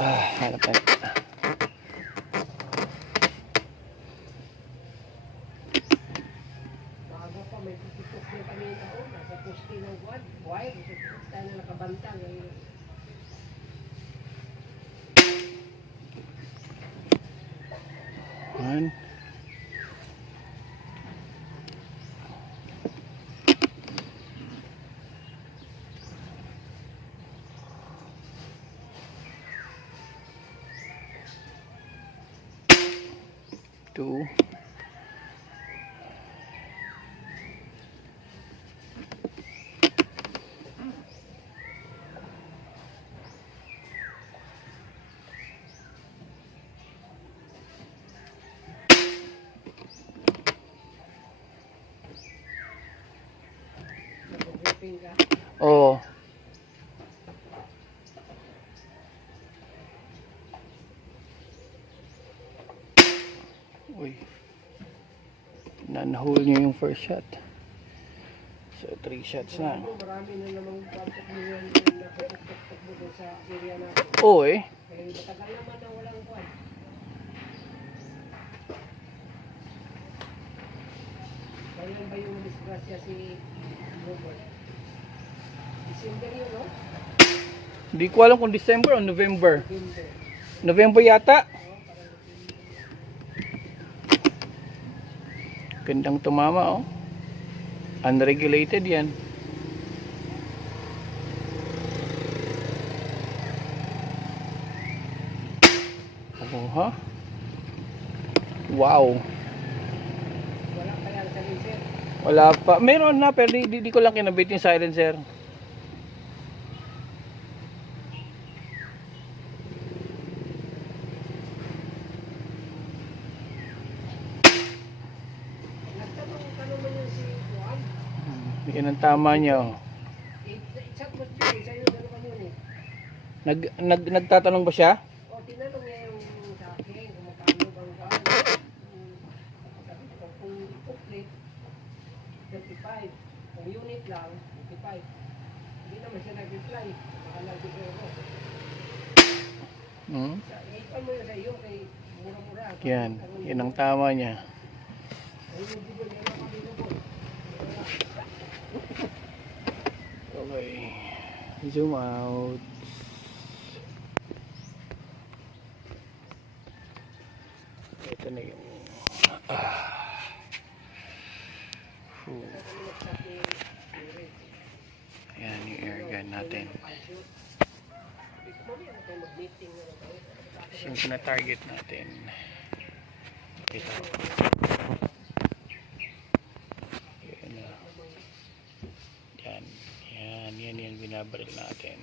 Hanap tayo. Bago pa, may tutok yung kanina o. Nasa poste ng buwan. Buhay, tayo na nakabanta. One. Two. Oo. Uy. Nanahul niyo yung first shot. So 3 shots na. Marami na namang patok mo yan na patok mo sa area natin. Oo eh. Kaya matagal naman na walang buwan. Kailan ba yung disgrasya si Robert? December yun, no? Hindi ko alam kung December o November. November. November yata. Gandang tumama oh. Unregulated yan. Oh ha? Wow. Wala pa yan sa laser. Wala pa. Meron na pero di ko lang kinabit yung silencer. Nagtanong mo yun si Juan? Yan ang tama niya oh. Chat mo siya, sa'yo dalawa yun eh. Nagtatanong ba siya? O, tinanong niya yung sa akin kung magkano bang gano'n. Sabi ko, kung complete, 35. Kung unit lang, 55. Hindi naman siya nag-reply. Makalagi ko ako. Ipan mo yun sa iyo kay mura-mura. Yan. Yan ang tama niya. Ayun yung bigol niya lang kami na po. Okay. Zoom out. Ito na yung Ayan yung air gun natin. Yung pina-target natin. Ito. Yan. Yan. Yan. Yan yung binabaril natin.